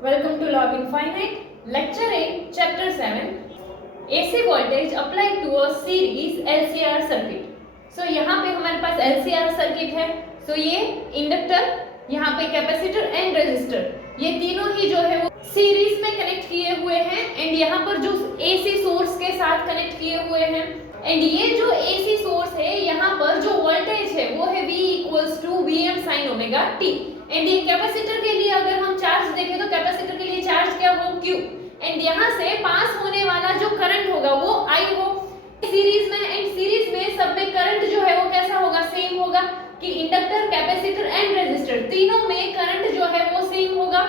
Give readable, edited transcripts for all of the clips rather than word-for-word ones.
Welcome to Log Infinite, Lecture 8, Chapter 7, AC voltage applied to a series LCR circuit. So यहाँ पे हमारे पास LCR circuit है. So ये inductor, यहाँ पे कैपेसिटर एंड रेजिस्टर, ये तीनों ही जो है वो सीरीज में कनेक्ट किए हुए हैं एंड यहाँ पर जो AC सोर्स के साथ कनेक्ट किए हुए हैं. एंड ये जो AC सोर्स है, यहाँ पर जो वोल्टेज है वो है V equals to Vm sin omega t. And ये कैपेसिटर के लिए अगर हम चार्ज देखें तो कैपेसिटर के लिए चार्ज क्या हो, Q. एंड यहाँ से पास होने वाला जो करंट होगा वो I हो सीरीज में. एंड सीरीज में सब में करंट जो है वो कैसा होगा, सेम होगा कि इंडक्टर, कैपेसिटर एंड रेजिस्टर तीनों में करंट जो है वो सेम होगा.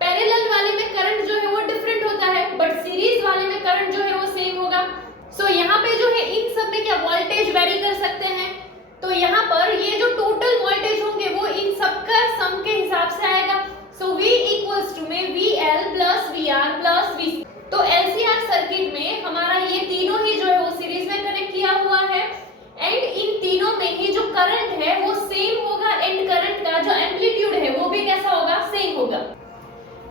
पैरेलल वाले में करंट जो है वो डिफरेंट होता है, बट सीरीज वाले में करंट जो है वो सेम होगा. सो यहाँ पे जो है इन सब में क्या वोल्टेज वेरी कर सकते हैं. तो यहाँ पर ये जो टोटल वोल्टेज होंगे वो इन सबका सम के हिसाब से आएगा. सो V इक्वल्स टू में VL plus VR plus VC. तो LCR सर्किट में हमारा ये तीनों ही जो है वो सीरीज में कनेक्ट किया हुआ है एंड इन तीनों में ही जो करंट है वो सेम होगा एंड करंट का जो एम्पलीट्यूड है वो भी कैसा होगा, सेम होगा.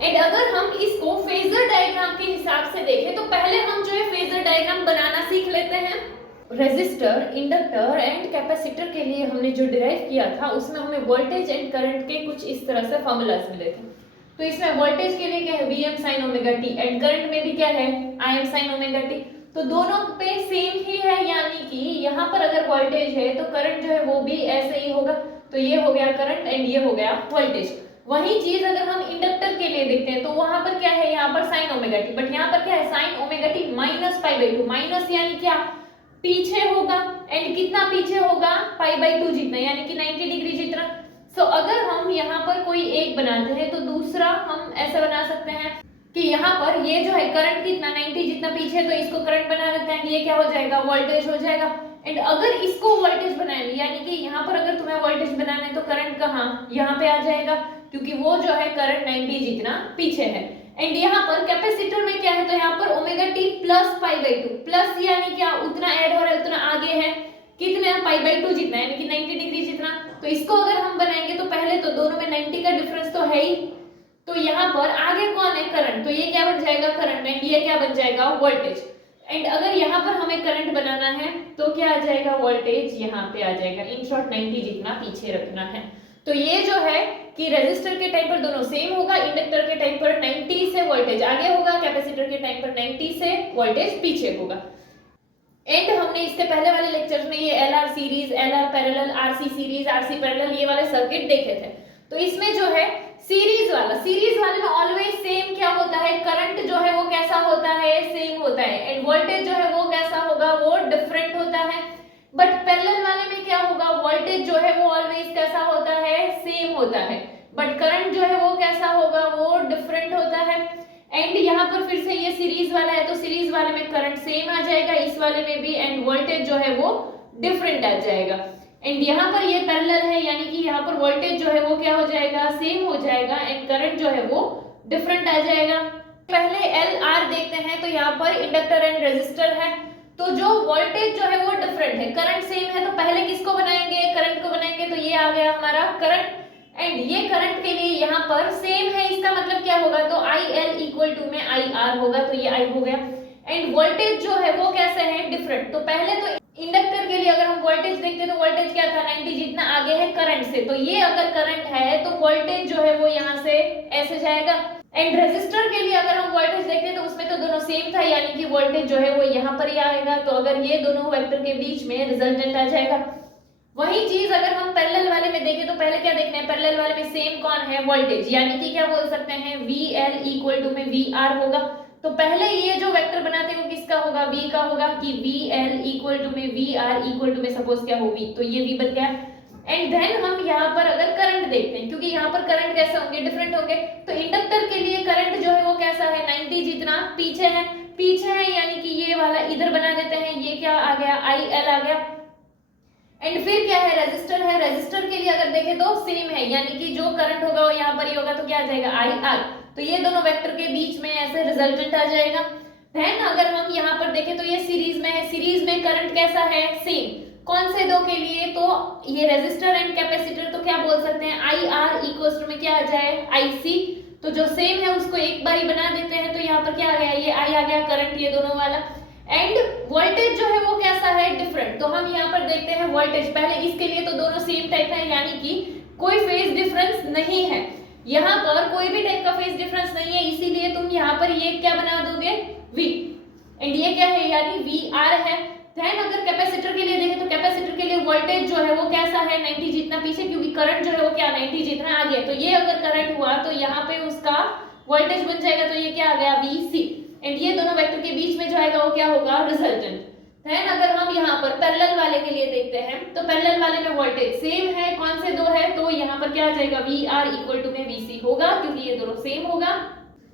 एंड अगर हम इसको फेजर डायग्राम के हिसाब से देखें तो पहले हम जो है फेजर डायग्राम बनाना सीख लेते हैं. रेजिस्टर, इंडक्टर एंड कैपेसिटर के लिए हमने जो डिराइव किया था उसमें हमें वोल्टेज एंड करंट के कुछ इस तरह से फॉर्मूलाज मिले थे. तो इसमें वोल्टेज के लिए क्या है, Vm sin omega t and current में भी क्या है, Im sin ओमेगा t. तो दोनों पे सेम ही है, यानी कि यहाँ पर अगर वोल्टेज है तो करंट जो है वो भी ऐसे ही होगा. तो ये हो गया करंट एंड ये हो गया वोल्टेज. वही चीज अगर हम इंडक्टर के लिए देखते हैं तो वहां पर क्या है, यहाँ पर sin ओमेगा t, बट यहाँ पर क्या है sin omega t minus pi by 2. Minus यानी क्या, पीछे होगा एंड कितना पीछे होगा, पाई बाई 2 जितना, यानी कि 90 डिग्री जितना. सो अगर हम यहाँ पर कोई एक बनाते हैं तो दूसरा हम ऐसा बना सकते हैं कि यहाँ पर ये जो है करंट कितना 90 जितना पीछे, तो इसको करंट बना लेते हैं. ये क्या हो जाएगा, वोल्टेज हो जाएगा. एंड अगर इसको वोल्टेज बनाएंगे, यानी कि यहाँ पर अगर तुम्हें वोल्टेज बनाना है तो करंट कहाँ, यहाँ पे आ जाएगा, क्योंकि वो जो है करंट 90 जितना पीछे है. एंड यहाँ पर कैपेसिटर में क्या है, तो यहाँ पर omega T plus pi by 2. Plus यानी क्या, उतना ऐड हो रहा है उतना आगे है, कितना पाई बाई 2 जितना, यानी कि 90 डिग्री जितना. तो इसको अगर हम बनाएंगे तो पहले तो दोनों में 90 का डिफरेंस तो है ही. तो यहाँ पर आगे कौन है, करंट. तो ये क्या बन जाएगा, करंट. एंड ये क्या बन जाएगा, वोल्टेज. एंड अगर यहाँ पर हमें करंट बनाना है तो क्या आ जाएगा, वोल्टेज यहाँ पे आ जाएगा. इन शॉर्ट 90 जितना पीछे रखना है. तो ये जो है कि रेजिस्टर के टाइम पर दोनों सेम होगा, इंडक्टर के टाइम पर 90 से वोल्टेज आगे होगा, कैपेसिटर के टाइम पर 90 से वोल्टेज पीछे होगा. एंड हमने इसके पहले वाले लेक्चर्स में ये LR series, LR parallel, RC series, RC parallel ये वाले सर्किट देखे थे. तो इसमें जो है सीरीज वाले में ऑलवेज सेम क्या होता है, करंट जो है वो कैसा होता है, सेम होता है. एंड वोल्टेज जो है वो कैसा होगा, वो डिफरेंट होता है. बट पैरेलल वाले में क्या होगा, वोल्टेज जो है वो ऑलवेज कैसा होता है, सेम होता है. बट करंट जो है वो कैसा होगा, वो डिफरेंट होता है. एंड यहाँ पर फिर से ये सीरीज वाला है तो सीरीज वाले में करंट सेम आ जाएगा, इस वाले में भी. एंड वोल्टेज जो है वो डिफरेंट आ जाएगा. एंड यहाँ पर ये पैरेलल है, यानी कि यहाँ पर वोल्टेज जो है वो क्या हो जाएगा, सेम हो जाएगा एंड करंट जो है वो डिफरेंट आ जाएगा. पहले LR देखते हैं. तो यहाँ पर इंडक्टर एंड रेजिस्टर है, तो जो वोल्टेज जो है वो डिफरेंट है, करंट सेम है. तो पहले किसको बनाएंगे, करंट को बनाएंगे. तो ये आ गया हमारा करंट. एंड ये करंट के लिए यहाँ पर सेम है, इसका मतलब क्या होगा, तो IL इक्वल टू में IR होगा. तो ये I हो गया. एंड वोल्टेज जो है वो कैसे है, डिफरेंट. तो पहले तो इंडक्टर के लिए अगर हम वोल्टेज देखते तो वोल्टेज क्या था, 90 जितना आगे है करंट से. तो ये अगर करंट है तो वोल्टेज जो है वो यहाँ से ऐसे जाएगा. एंड रेजिस्टर के लिए अगर हम वोल्टेज देखते तो उसमें तो दोनों सेम था, यानी कि वोल्टेज जो है वो यहाँ पर ही आएगा. तो अगर ये दोनों वेक्टर के बीच में रिजल्टेंट आ जाएगा. वही चीज अगर हम पैरेलल वाले में देखें तो पहले क्या देखना है, पैरेलल वाले में सेम कौन है, वोल्टेज, यानी कि क्या बोल सकते हैं, VL इक्वल टू में VR होगा. तो पहले ये जो वेक्टर बनाते हैं वो किसका होगा, V का होगा, कि VL इक्वल टू में VR इक्वल टू में सपोज क्या हो V. तो ये V बन गया. एंड देन हम यहाँ पर अगर करंट देखते हैं, क्योंकि यहाँ पर करंट कैसे होंगे, डिफरेंट होंगे. तो इंडक्टर के लिए करंट जो है वो कैसा है, 90 जितना पीछे है, यानी कि ये वाला इधर बना देते हैं. ये क्या आ गया, IL आ गया. एंड फिर क्या है, रेजिस्टर है. रेजिस्टर के लिए अगर देखें तो सेम है, यानी कि जो करंट होगा वो यहाँ पर ही होगा. तो क्या आ जाएगा, IR. तो ये दोनों वेक्टर के बीच में ऐसे रिजल्टेंट आ जाएगा. देन अगर हम यहाँ पर देखें तो ये सीरीज में है. सीरीज में करंट कैसा है, सेम. कौन से दो के लिए, तो ये रेजिस्टर एंड कैपेसिटर. तो क्या बोल सकते हैं, IR इक्वल्स टू में क्या आ जाए, IC. तो जो सेम है उसको एक बार ही बना देते हैं, तो यहाँ पर क्या आ गया, ये आई आ गया करंट, ये दोनों वाला। एंड वोल्टेज जो है वो कैसा है, डिफरेंट। तो हम यहाँ पर देखते हैं वोल्टेज, पहले इसके लिए तो दोनों सेम टाइप है, यानी कि कोई फेज डिफरेंस नहीं है, यहाँ पर कोई भी टाइप का फेज डिफरेंस नहीं है, इसीलिए तुम यहाँ पर ये क्या बना दोगे, V। एंड ये क्या है, यानी VR है। देन अगर कैपेसिटर के लिए देखें तो कैपेसिटर के लिए वोल्टेज जो है वो कैसा है, 90 जितना पीछे, क्योंकि करंट जो है वो क्या 90 जितना आगे, तो ये अगर करंट हुआ तो यहाँ पे उसका वोल्टेज बन जाएगा, तो ये क्या आ गया, VC। एंड ये दोनों वेक्टर के बीच में जो आएगा वो क्या होगा, रिजल्टेंट। देन अगर हम यहाँ पर पैरेलल वाले के लिए देखते हैं तो पैरेलल वाले में वोल्टेज सेम है, कौन से दो है, तो यहाँ पर क्या आ जाएगा, VR इक्वल टू में VC होगा, क्योंकि ये दोनों सेम होगा।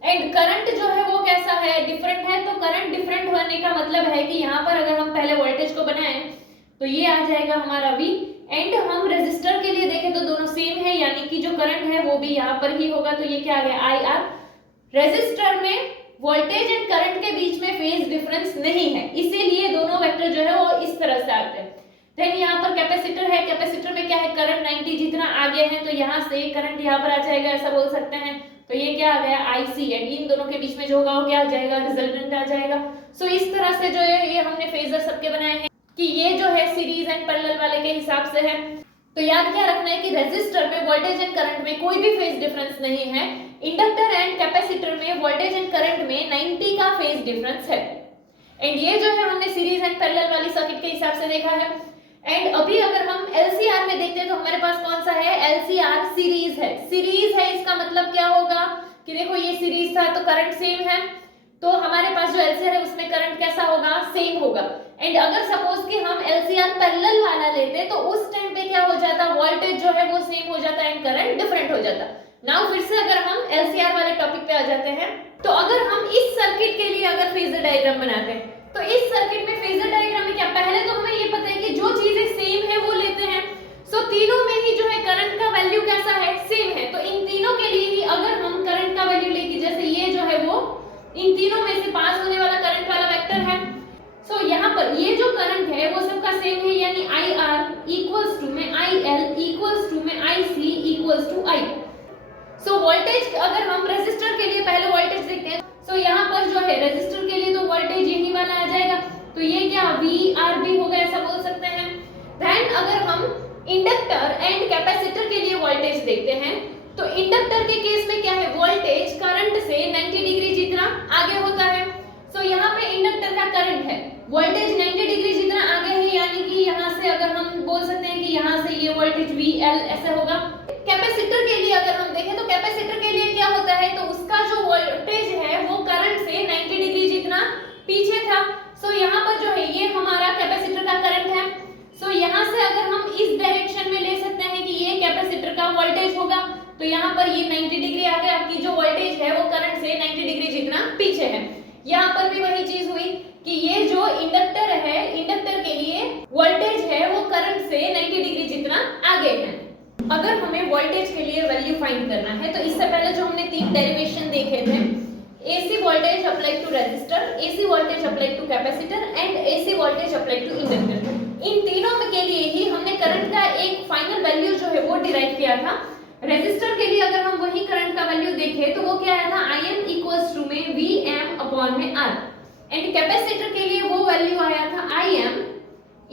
एंड करंट जो है वो कैसा है, डिफरेंट है। तो करंट डिफरेंट होने का मतलब है कि यहाँ पर अगर हम पहले वोल्टेज को बनाएं तो ये आ जाएगा हमारा V। एंड हम रेजिस्टर के लिए देखें तो दोनों सेम है, यानी कि जो करंट है वो भी यहाँ पर ही होगा, तो ये क्या आ गया, IR। रेजिस्टर में वोल्टेज एंड करंट के बीच में फेज डिफरेंस नहीं है, इसीलिए दोनों वेक्टर जो है वो इस तरह से आते हैं। देन यहाँ पर कैपेसिटर है, कैपेसिटर में क्या है, करंट 90 जितना आगे है, तो यहाँ से करंट यहाँ पर आ जाएगा, ऐसा बोल सकते हैं। तो ये क्या आ गया, IC। एंड इन दोनों के बीच में जो होगा वो क्या आ जाएगा, रिजल्टेंट आ जाएगा। सो इस तरह से जो है ये हमने फेजर सबके बनाए हैं कि ये जो है सीरीज एंड पैरेलल वाले के हिसाब से है। तो याद क्या रखना है कि रेजिस्टर में वोल्टेज एंड करंट में कोई भी फेज डिफरेंस नहीं है, इंडक्टर एंड कैपेसिटर में वोल्टेज एंड करंट में 90 का फेज डिफरेंस है। एंड ये जो है हमने सीरीज एंड पैरेलल वाली सर्किट के हिसाब से देखा है। एंड अभी अगर हम LCR में देखते हैं तो हमारे पास कौन सा है, LCR सीरीज है। सीरीज है इसका मतलब क्या होगा कि देखो ये सीरीज था तो करंट सेम है, तो हमारे पास जो LCR है उसमें करंट कैसा होगा, सेम होगा। एंड अगर सपोज कि हम LCR पैरेलल वाला लेते तो उस टाइम पे क्या हो जाता, वोल्टेज जो है वो सेम हो जाता एंड करंट डिफरेंट हो जाता। नाउ फिर से अगर हम LCR वाले टॉपिक पे आ जाते हैं, तो अगर हम इस सर्किट के लिए अगर फेजर डायग्राम बनाते हैं तो इस सर्किट में फेजर डायग्राम में क्या, पहले तो हमें ये पता है कि जो चीजें सेम है वो लेते हैं। सो तीनों में ही जो है करंट का वैल्यू कैसा है, सेम है, तो इन तीनों के लिए ही अगर हम करंट का वैल्यू लेके, जैसे ये जो है वो इन तीनों में से पास होने वाला करंट वाला वेक्टर है। सो यहाँ पर ये जो करंट है वो सबका सेम है, यानी IR इक्वल्स टू में IL इक्वल्स टू में IC equals to I। So voltage अगर हम रेजिस्टर के लिए पहले वोल्टेज देखते हैं, सो यहाँ पर जो है रेजिस्टर के लिए तो वोल्टेज यही वाला आ जाएगा, तो ये क्या VRB होगा, ऐसा बोल सकते हैं। देन अगर हम इंडक्टर एंड कैपेसिटर के लिए वोल्टेज देखते हैं तो इंडक्टर के केस में क्या है, वोल्टेज करंट से 90 डिग्री जितना आगे होता है। सो यहाँ पे इंडक्टर का करंट है, वोल्टेज 90 डिग्री जितना आगे है, यानी कि यहाँ से अगर हम बोल सकते हैं कि यहाँ से ये वोल्टेज VL ऐसे होगा। कैपेसिटर के लिए अगर हम देखें तो कैपेसिटर के लिए क्या होता है, तो उसका जो वोल्टेज है वो करंट से 90 डिग्री जितना पीछे था। सो यहाँ पर जो है ये हमारा कैपेसिटर का करंट है। सो यहाँ से अगर हम इस डायरेक्शन में ले सकते हैं कि ये कैपेसिटर का वोल्टेज होगा, तो यहाँ पर ये 90 डिग्री आ गया कि जो वोल्टेज है वो करंट से 90 डिग्री जितना पीछे है। यहाँ पर भी वही चीज हुई कि ये जो इंडक्टर है, इंडक्टर के लिए वोल्टेज है वो करंट से 90 डिग्री जितना आगे है। अगर हमें वोल्टेज के लिए वैल्यू फाइंड करना है तो इससे पहले जो हमने तीन डेरिवेशन देखे थे, AC voltage applied to resistor, AC voltage applied to capacitor and AC voltage applied to inductor, इन तीनों के लिए ही हमने करंट का एक फाइनल वैल्यू जो है वो डिराइव किया था। रेजिस्टर के लिए अगर हम वही करंट का वैल्यू देखें तो वो क्या आया था, IM इक्वल्स टू में VM अपॉन में R। एंड कैपेसिटर के लिए वो वैल्यू आया था IM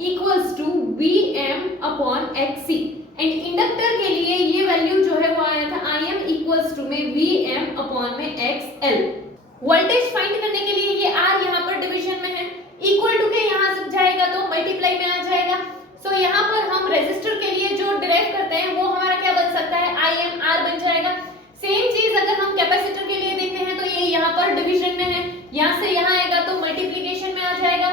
equals to VM upon XC। And inductor के लिए ये वैल्यू जो है वो आया था IM इक्वल्स टू में VM अपॉन में XL। वोल्टेज फाइंड करने के लिए ये R यहाँ पर डिवीजन में है, इक्वल टू के यहाँ से जाएगा तो मल्टीप्लाई में आ जाएगा। सो यहाँ पर हम रेजिस्टर के लिए जो डिराइव करते हैं वो हमारा क्या बन सकता है, IMR बन जाएगा। सेम चीज अगर हम कैपेसिटर के लिए देखते हैं तो ये यहाँ पर डिवीजन में है, यहाँ से यहाँ आएगा तो मल्टीप्लिकेशन में आ जाएगा।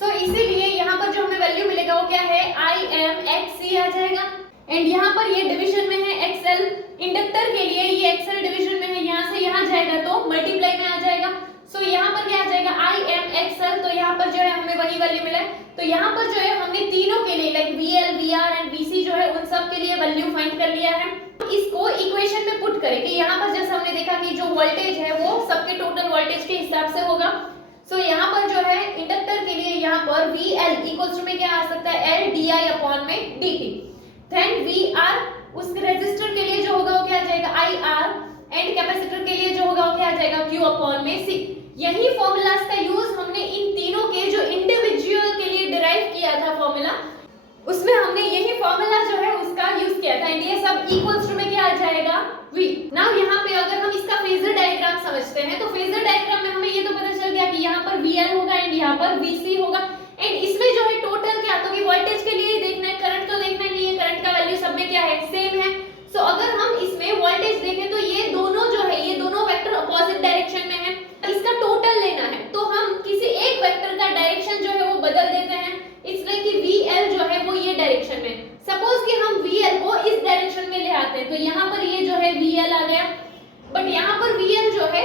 सो इसीलिए यहाँ पर जो हमें वैल्यू मिलेगा वो क्या है, IMXC आ जाएगा। एंड यहाँ पर ये डिवीजन में है XL, इंडक्टर के लिए ये XL डिवीजन में है, यहाँ से यहाँ जाएगा तो मल्टीप्लाई में आ जाएगा। सो यहाँ पर क्या आ जाएगा, IMXL, तो यहाँ पर जो है हमें वही वैल्यू मिला है। तो यहाँ पर जो है हमने तीनों के लिए like VL, VR and VC जो है उन सब के लिए वैल्यू फाइंड कर लिया है। इसको इक्वेशन में पुट करें कि यहाँ पर जैसे हमने देखा कि जो वोल्टेज है वो सबके टोटल वोल्टेज के हिसाब से होगा। सो यहाँ पर जो है इंडक्टर के लिए यहाँ पर VL इक्वल्स टू में क्या आ सकता है, L di अपॉन में dt। देन VR उस रेजिस्टर के लिए जो होगा वो क्या आ जाएगा, IR एंड कैपेसिटर के लिए जो होगा वो क्या आ जाएगा Q अपॉन में C। यही फॉर्मूलाज का यूज हमने इन तीनों के जो इंडिविजुअल के लिए डिराइव किया था फॉर्मूला, उसमें हमने यही फॉर्मूला जो है उसका यूज किया था। एंड ये सब इक्वल्स टू में क्या आ जाएगा V। नाउ यहाँ पे अगर हम इसका फेजर डायग्राम समझते हैं तो फेजर डायग्राम में हमें ये तो पता चल गया कि यहाँ पर VL होगा एंड यहाँ पर VC होगा। एंड इसमें जो है टोटल क्या, तो कि वोल्टेज के लिए ही देखना है, करंट तो देखना नहीं है, करंट का वैल्यू सब में क्या है सेम है। सो अगर हम इसमें वोल्टेज देखें तो ये दोनों जो है ये दोनों वेक्टर अपोजिट डायरेक्शन में है, इसका टोटल लेना है तो हम किसी एक वेक्टर का डायरेक्शन जो है वो बदल देते हैं, इसलिए कि VL जो है वो ये डायरेक्शन में। सपोज कि हम VL को इस डायरेक्शन में ले आते हैं तो यहाँ पर ये जो है VL आ गया, बट यहाँ पर VL जो है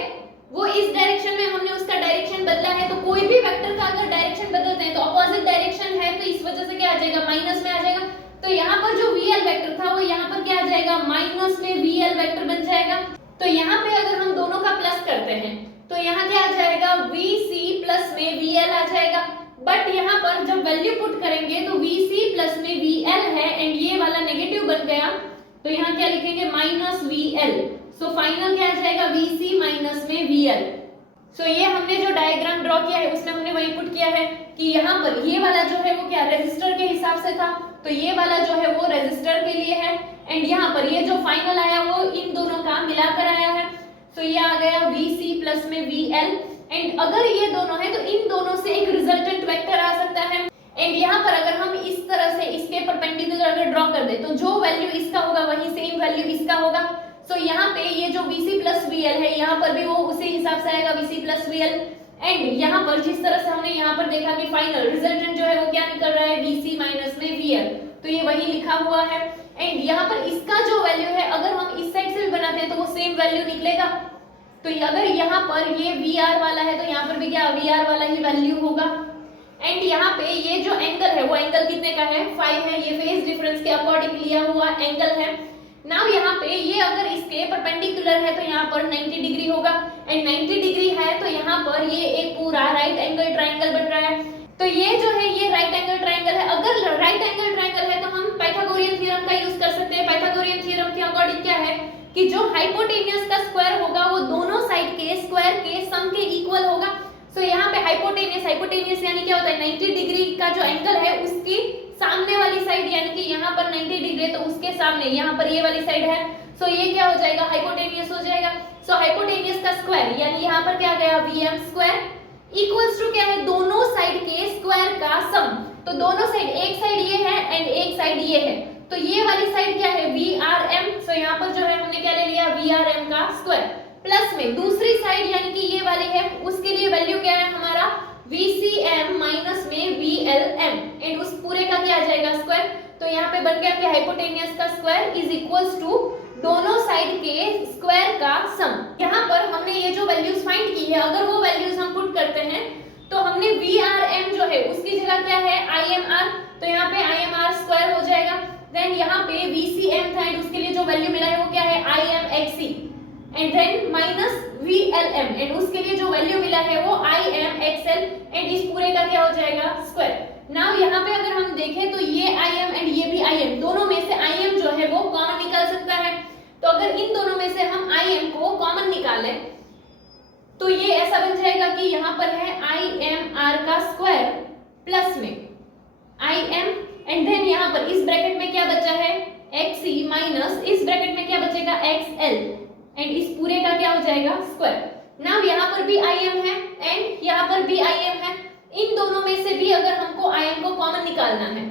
वो इस डायरेक्शन में हमने उसका डायरेक्शन बदला है। तो कोई भी वेक्टर का अगर डायरेक्शन बदलते हैं तो अपोजिट डायरेक्शन है तो इस वजह से क्या आ जाएगा माइनस में आ जाएगा। तो यहाँ पर जो VL वेक्टर था वो यहाँ पर क्या आ जाएगा माइनस में VL वेक्टर बन जाएगा। तो यहाँ पे अगर हम दोनों का प्लस करते हैं तो यहाँ क्या आ जाएगा VC प्लस में VL आ जाएगा। बट यहाँ पर जब वैल्यू पुट करेंगे तो VC प्लस में VL है एंड ये वाला नेगेटिव बन गया तो यहाँ क्या लिखेंगे माइनस VL। सो फाइनल क्या आ जाएगा VC माइनस में VL। सो ये हमने जो डायग्राम ड्रॉ किया है उसमें हमने वही पुट किया है कि यहाँ पर ये वाला जो है वो क्या रेजिस्टर के हिसाब से था तो ये वाला जो है वो रेजिस्टर के लिए है एंड यहाँ पर ये जो फाइनल आया वो इन दोनों का मिलाकर आया है। सो ये आ गया VC प्लस में VL एंड अगर ये दोनों है तो इन दोनों से एक रिजल्टेंट वेक्टर आ सकता है। एंड यहाँ पर अगर हम इस तरह से इसके परपेंडिकुलर अगर ड्रॉ कर दे तो जो वैल्यू इसका होगा वही सेम वैल्यू इसका होगा। सो यहाँ पे ये जो VC प्लस VL है यहाँ पर भी वो उसी हिसाब से आएगा VC प्लस VL। एंड यहाँ पर जिस तरह से हमने यहाँ पर देखा कि फाइनल रिजल्टेंट जो है वो क्या निकल रहा है VC माइनस में VL, तो ये वही लिखा हुआ है। एंड यहाँ पर इसका जो वैल्यू है अगर हम इस साइड से भी बनाते हैं तो वो सेम वैल्यू निकलेगा। तो अगर यहाँ पर ये VR वाला है तो यहाँ पर भी क्या VR वाला ही वैल्यू होगा। एंड यहाँ पे ये जो एंगल है वो एंगल कितने का है 5 है, ये फेज डिफरेंस के अकॉर्डिंग लिया हुआ एंगल है। नाउ यहाँ पे ये अगर इसके परपेंडिकुलर है तो यहाँ पर 90 डिग्री होगा एंड 90 डिग्री है तो यहाँ पर ये एक पूरा राइट एंगल ट्रायंगल बन रहा है। तो ये जो है ये राइट एंगल ट्रायंगल है। अगर राइट एंगल ट्रायंगल है तो हम पाइथागोरियन थ्योरम का यूज कर सकते हैं। पाइथागोरियन थ्योरम के अकॉर्डिंग क्या है कि जो हाइपोटेन्यूज का स्क्वायर होगा वो दोनों साइड के स्क्वायर के सम के इक्वल होगा। सो यहाँ पे हाइपोटेन्यूज यानी क्या होता है 90 डिग्री का जो एंगल है उसकी सामने वाली साइड यानी कि यहाँ पर 90 डिग्री तो उसके सामने यहाँ पर ये वाली साइड है। सो ये क्या हो जाएगा हाइपोटेन्यूज हो जाएगा। सो हाइपोटेन्यूज का स्क्वायर यानी यहाँ पर क्या गया VM स्क्वायर इक्वल्स टू क्या है दोनों साइड के स्क्वायर का सम। तो दोनों साइड, एक साइड ये है एंड एक साइड ये है तो ये वाली साइड क्या है VRM। सो यहाँ पर जो है हमने क्या ले लिया VRM का स्क्वायर प्लस में दूसरी साइड यानी कि ये वाली है उसके लिए वैल्यू क्या है हमारा VCM माइनस में VLM एंड उस पूरे का क्या आ जाएगा स्क्वायर। तो यहाँ पे बन गया कि हाइपोटेन्यूज का स्क्वायर इज इक्वल्स टू दोनों साइड के स्क्वायर का सम। यहाँ पर हमने ये जो वैल्यूज फाइंड की है अगर वो वैल्यूज हम पुट करते हैं तो हमने VRM जो है उसकी जगह क्या है IMR, तो यहाँ पे IMR स्क्वायर हो जाएगा। देन यहाँ पे VCM था एंड उसके लिए जो वैल्यू मिला है वो क्या है IMXC and then minus VLM and उसके लिए जो वैल्यू मिला है वो IMXL एंड इस पूरे का क्या हो जाएगा स्क्वायर। नाउ यहाँ पे अगर हम देखें तो ये IM एंड ये भी IM, दोनों में से IM जो है वो कॉमन निकल सकता है। तो अगर इन दोनों में से हम IM को कॉमन निकालें तो ये ऐसा बन जाएगा कि यहाँ पर है IMR का स्क्वायर प्लस में IM एंड देन यहाँ पर इस ब्रैकेट में क्या बचा है XC माइनस इस ब्रैकेट में क्या बचेगा XL एंड इस पूरे का क्या हो जाएगा स्क्वायर। नाउ यहाँ पर भी IM है एंड यहाँ पर भी IM है, इन दोनों में से भी अगर हमको IM को कॉमन निकालना है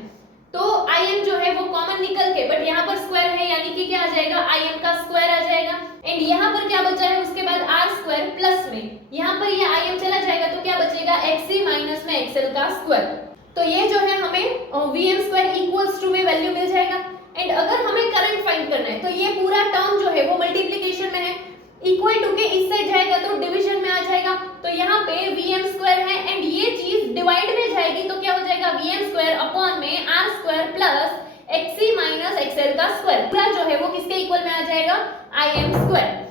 तो IM जो है वो कॉमन निकल के बट यहाँ पर स्क्वायर है यानी कि क्या आ जाएगा IM का स्क्वायर आ जाएगा एंड यहाँ पर क्या बचा है उसके बाद R स्क्वायर प्लस में यहाँ पर ये IM चला जाएगा तो क्या बचेगा XC माइनस में XL का स्क्वायर। तो ये जो है हमें VM स्क्वायर इक्वल्स टू में वैल्यू मिल जाएगा। एंड अगर हमें करंट फाइंड करना है तो ये पूरा टर्म जो है वो मल्टीप्लिकेशन में है, इक्वल टू के इस साइड जाएगा तो डिवीजन में आ जाएगा। तो यहाँ पे VM स्क्वायर है एंड ये चीज डिवाइड में जाएगी तो क्या हो जाएगा VM स्क्वायर अपॉन में R square plus XC minus XL का स्क्वायर, पूरा जो है वो किसके इक्वल में आ जाएगा IM स्क्वायर।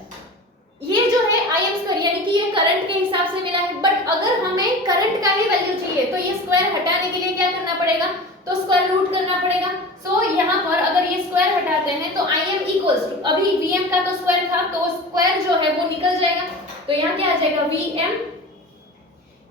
ये जो है IM स्क्वायर यानी कि ये करंट के हिसाब से मिला है, बट अगर हमें करंट का ही वैल्यू चाहिए तो ये स्क्वायर हटाने के लिए क्या करना पड़ेगा तो स्क्वायर रूट करना पड़ेगा। सो यहाँ पर अगर ये स्क्वायर हटाते हैं तो Im इक्वल्स टू, अभी Vm का तो स्क्वायर था तो स्क्वायर जो है वो निकल जाएगा, तो यहाँ क्या आ जाएगा Vm,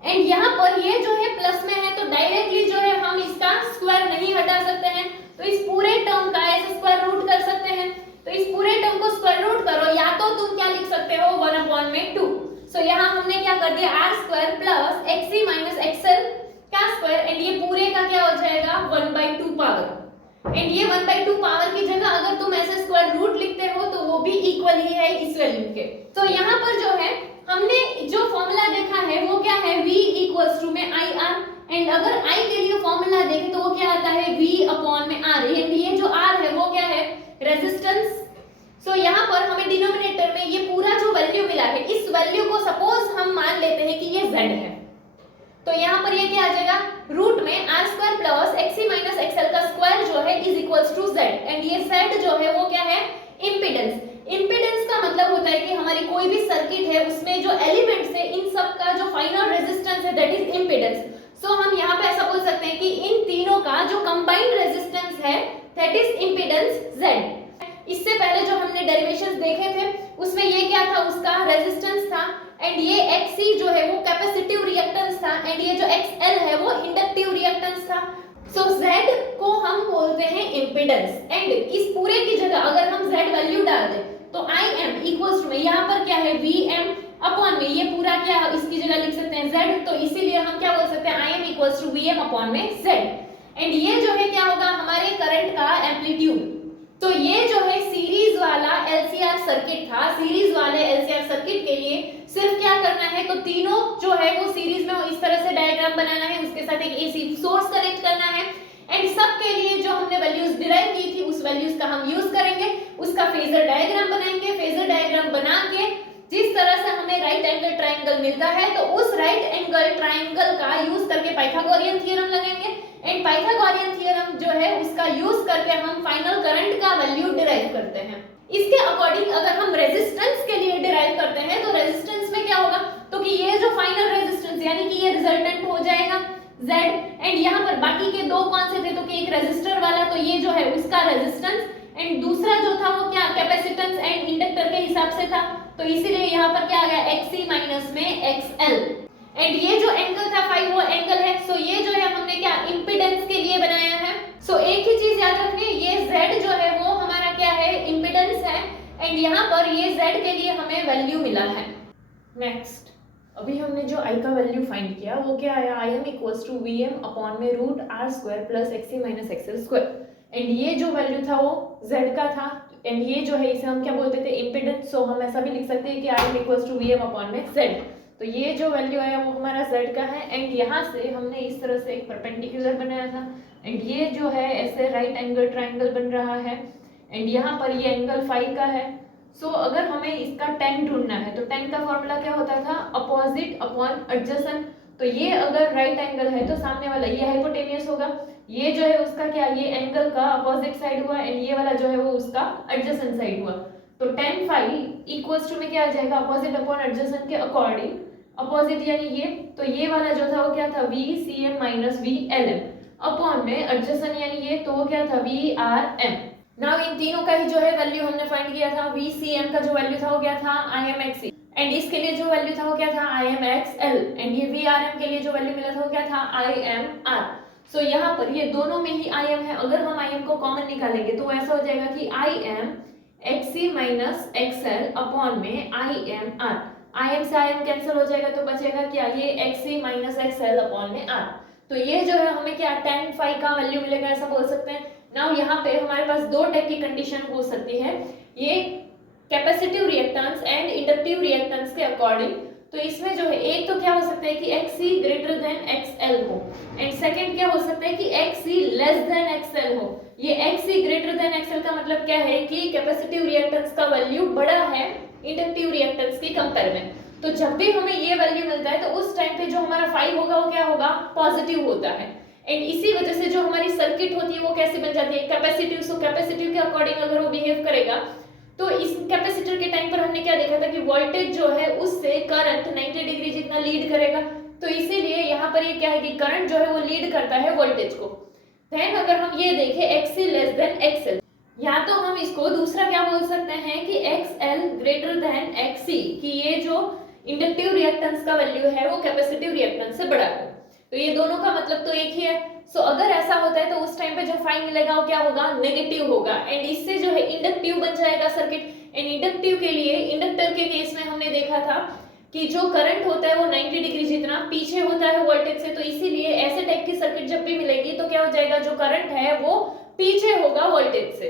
एंड यहाँ पर ये जो है प्लस में है तो डायरेक्टली जो है हम इसका स्क्वायर नहीं हटा सकते हैं, तो इस पूरे टर्म का ऐसे स्क्वायर रूट कर सकते हैं। तो इस पूरे टर्म को स्क्वायर रूट करो, या तो तुम क्या लिख सकते हो 1/2। सो यहाँ हमने क्या कर दिया r square plus xc minus xl का स्क्वायर, एंड ये पूरे का क्या हो जाएगा 1/2 पावर, एंड ये 1/2 पावर की जगह अगर तुम ऐसे स्क्वायर रूट लिखते हो तो वो भी इक्वल ही है इस वैल्यू के। तो यहाँ पर जो है हमने जो फॉर्मूला देखा है वो क्या है v इक्वल्स टू में IR, एंड अगर I के लिए फॉर्मूला देखें तो वो क्या आता है v अपॉन में R, एंड ये जो R है वो क्या है रेजिस्टेंस। सो यहाँ पर हमें डिनोमिनेटर में ये पूरा जो वैल्यू मिला है, इस वैल्यू को सपोज हम मान लेते हैं कि ये z है, तो यहाँ पर ये क्या आ जाएगा रूट में r square plus xc minus xl का स्क्वायर जो है is equals to z, and ये z जो है वो क्या है इम्पीडेंस। इम्पीडेंस का मतलब होता है कि हमारी कोई भी सर्किट है उसमें जो एलिमेंट्स है इन सब का जो फाइनल रेजिस्टेंस है दैट इज इम्पीडेंस। सो हम यहाँ पे ऐसा बोल सकते हैं कि इन तीनों का जो कंबाइंड रेजिस्टेंस है दैट इज इम्पीडेंस z। इससे पहले जो हमने डेरिवेशंस देखे थे उसमें ये क्या था, उसका रेजिस्टेंस था, एंड ये xc जो है वो कैपेसिटिव रिएक्टेंस था, एंड ये जो xl है वो इंडक्टिव रिएक्टेंस था। सो z को हम बोलते हैं इम्पीडेंस, एंड इस पूरे की जगह अगर हम z वैल्यू डाल दें तो Im इक्वल्स टू में यहाँ पर क्या है Vm अपॉन में ये पूरा क्या है इसकी जगह लिख सकते हैं z, तो इसीलिए हम क्या बोल सकते हैं Im equals to Vm upon में z, एंड ये जो है क्या होगा हमारे करंट का एम्पलीट्यूड। तो ये जो है सीरीज वाला LCR सर्किट था। सीरीज वाले LCR सर्किट के लिए सिर्फ क्या करना है, तो तीनों जो है वो सीरीज में इस तरह से डायग्राम बनाना है, उसके साथ एक AC सोर्स कनेक्ट करना है, एंड सब के लिए जो हमने वैल्यूज डिराइव की थी उस वैल्यूज का हम यूज करेंगे, उसका फेजर डायग्राम बनाएंगे। फेजर डायग्राम बना के जिस तरह से हमें राइट एंगल ट्रायंगल मिलता है तो उस राइट एंगल ट्रायंगल का यूज करके पाइथागोरियन थ्योरम लगाएंगे, एंड पाइथागोरियन थ्योरम जो है उसका यूज करके हम फाइनल करंट का वैल्यू डिराइव करते हैं। इसके अकॉर्डिंग अगर हम रेजिस्टेंस के लिए डिराइव करते हैं तो रेजिस्टेंस में क्या होगा, तो कि ये जो फाइनल रेजिस्टेंस यानी कि ये रिजल्टेंट हो जाएगा Z, एंड यहाँ पर बाकी के दो कौन से थे, तो कि एक रेजिस्टर वाला तो ये जो है उसका रेजिस्टेंस, एंड दूसरा जो था वो क्या कैपेसिटेंस एंड इंडक्टर के हिसाब से था, तो इसीलिए यहाँ पर क्या आ गया xc माइनस में xl, एंड ये जो एंगल था फाई वो एंगल है। सो ये जो है हमने क्या इंपीडेंस के लिए बनाया है। सो एक ही चीज याद रखनी, ये Z जो है वो हमारा क्या है इंपीडेंस है, एंड यहाँ पर ये Z के लिए हमें वैल्यू मिला है। नेक्स्ट अभी हमने जो I का वैल्यू फाइंड किया वो क्या आया, Im equals to Vm upon में root r square plus xc minus xl square, and ये जो वैल्यू था वो Z का था, एंड ये जो है इसे हम क्या बोलते थे इम्पीडेंस। सो हम ऐसा भी लिख सकते हैं कि Im equals to Vm upon में Z, तो ये जो वैल्यू आया वो हमारा Z का है, एंड यहाँ से हमने इस तरह से एक परपेंडिकुलर बनाया था, एंड ये जो है ऐसे राइट एंगल ट्रायंगल बन रहा है, एंड यहाँ पर ये एंगल फाई का है। सो अगर हमें इसका tan ढूंढना है तो tan का फॉर्मूला क्या होता था अपोजिट अपॉन एडजेसेंट, तो ये अगर राइट एंगल है तो सामने वाला ये हाइपोटेनियस होगा, ये जो है उसका क्या ये एंगल का अपोजिट साइड हुआ, एंड ये वाला जो है वो उसका एडजेसेंट साइड हुआ, तो tan फाई इक्वल्स टू में क्या आ जाएगा अपोजिट अपॉन एडजेसेंट के अकॉर्डिंग अपोजिट यानी ये, तो ये वाला जो था वो क्या था VCM माइनस VLM अपॉन में एडजेसेंट यानी ये, तो वो क्या था VRM। नाउ इन तीनों का ही जो है वैल्यू हमने फाइंड किया था। VCM का जो वैल्यू था वो क्या था IMXC, एंड इसके लिए जो वैल्यू था वो क्या था IMXL, एंड ये VRM के लिए जो वैल्यू मिला था वो क्या था IMR। सो यहाँ पर ये दोनों में ही IM है, अगर हम IM को कॉमन निकालेंगे तो ऐसा हो जाएगा कि IMXC माइनस XL अपॉन में IMR, IM से IM कैंसिल हो जाएगा तो बचेगा क्या ये XC माइनस XL अपॉन में R, तो ये जो है हमें क्या tan फाई का वैल्यू मिलेगा ऐसा बोल सकते हैं। नाउ यहाँ पे हमारे पास दो टाइप की कंडीशन हो सकती है, ये capacitive reactance and inductive reactance के अकॉर्डिंग। तो इसमें जो है एक तो क्या हो सकता है कि XC ग्रेटर देन XL हो, एंड सेकंड क्या हो सकता है कि XC लेस देन XL हो। ये XC ग्रेटर देन XL का मतलब क्या है कि कैपेसिटिव रिएक्टेंस का वैल्यू बड़ा है इंडक्टिव रिएक्टेंस की कंपेयर में। तो जब भी हमें ये वैल्यू मिलता है तो उस टाइम पे जो हमारा फाई होगा वो क्या होगा पॉजिटिव होता है, एंड इसी वजह से जो हमारी सर्किट होती है वो कैसे बन जाती है कैपेसिटिव। सो कैपेसिटिव के अकॉर्डिंग अगर वो बिहेव करेगा तो इस कैपेसिटर के टाइम पर हमने क्या देखा था कि वोल्टेज जो है उससे करंट 90 डिग्री जितना लीड करेगा, तो इसीलिए यहाँ पर ये क्या है कि करंट जो है वो लीड करता है वोल्टेज को। देन अगर हम ये देखें XC लेस देन XL, या तो हम इसको दूसरा क्या बोल सकते हैं कि XL ग्रेटर देन XC, कि ये जो इंडक्टिव रिएक्टेंस का वैल्यू है वो कैपेसिटिव रिएक्टेंस से बड़ा है। तो ये दोनों का मतलब तो एक ही है। सो अगर ऐसा होता है तो उस टाइम पे जो फाइन मिलेगा वो क्या होगा, नेगेटिव होगा, एंड इससे जो है इंडक्टिव बन जाएगा सर्किट। एंड इंडक्टिव के लिए, इंडक्टर के केस में हमने देखा था कि जो करंट होता है वो 90 डिग्री जितना पीछे होता है वोल्टेज से, तो इसीलिए ऐसे टाइप की सर्किट जब भी मिलेगी तो क्या हो जाएगा, जो करंट है वो पीछे होगा वोल्टेज से।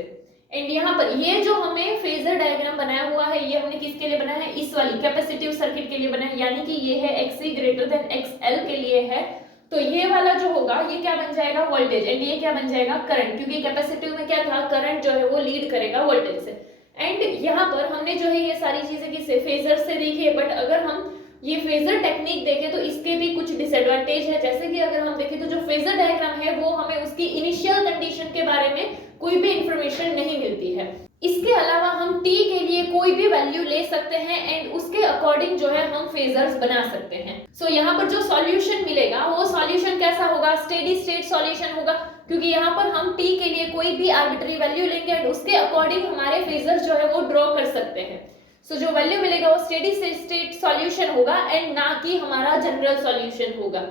एंड यहाँ पर ये जो हमें फेजर डायग्राम बनाया हुआ है ये हमने किसके लिए बनाया है, इस वाली कैपेसिटिव सर्किट के लिए बनाया है, यानी कि ये है XC ग्रेटर देन XL के लिए है। तो ये वाला जो होगा ये क्या बन जाएगा, वोल्टेज, एंड ये क्या बन जाएगा, करंट, क्योंकि कैपेसिटिव में क्या था, करंट जो है वो लीड करेगा वोल्टेज से। एंड यहाँ पर हमने जो है ये सारी चीजें किसे, फेजर से देखी है, बट अगर हम ये फेजर टेक्निक देखें तो इसके भी कुछ डिसएडवांटेज है। जैसे कि अगर हम देखें तो जो फेजर डायग्राम है वो हमें उसकी इनिशियल कंडीशन के बारे में कोई भी इंफॉर्मेशन नहीं मिलती है। इसके अलावा हम t के लिए कोई भी वैल्यू ले सकते हैं एंड उसके अकॉर्डिंग जो है हम फेजर्स बना सकते हैं। सो यहाँ पर जो सॉल्यूशन मिलेगा वो सॉल्यूशन कैसा होगा, स्टेडी स्टेट सॉल्यूशन होगा, क्योंकि यहाँ पर हम t के लिए कोई भी आर्बिट्री वैल्यू लेंगे एंड उसके अकॉर्डिंग हमारे फेजर्स जो है वो ड्रॉ कर सकते हैं। सो जो वैल्यू मिलेगा वो स्टेडी स्टेट सॉल्यूशन होगा एंड ना कि हमारा जनरल सॉल्यूशन होगा।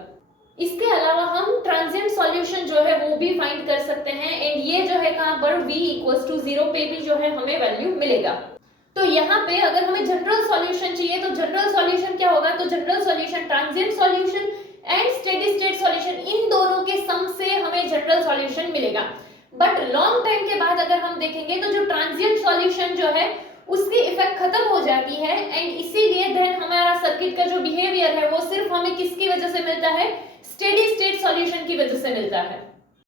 इसके अलावा हम ट्रांजिएंट सॉल्यूशन जो है वो भी फाइंड कर सकते हैं एंड ये जो है कहां पर v इक्वल्स टू 0 पे भी जो है हमें वैल्यू मिलेगा। तो यहाँ पे अगर हमें जनरल सॉल्यूशन चाहिए तो जनरल सॉल्यूशन क्या होगा, तो general solution transient solution and steady state solution, इन दोनों के सम से हमें जनरल सॉल्यूशन मिलेगा। बट लॉन्ग टाइम के बाद अगर हम देखेंगे तो जो ट्रांजिएंट सॉल्यूशन जो है उसकी इफेक्ट खत्म हो जाती है एंड इसीलिए देन हमारा सर्किट का जो बिहेवियर है वो सिर्फ हमें किसकी वजह से मिलता है, स्टेडी स्टेट सॉल्यूशन की वजह से मिलता है।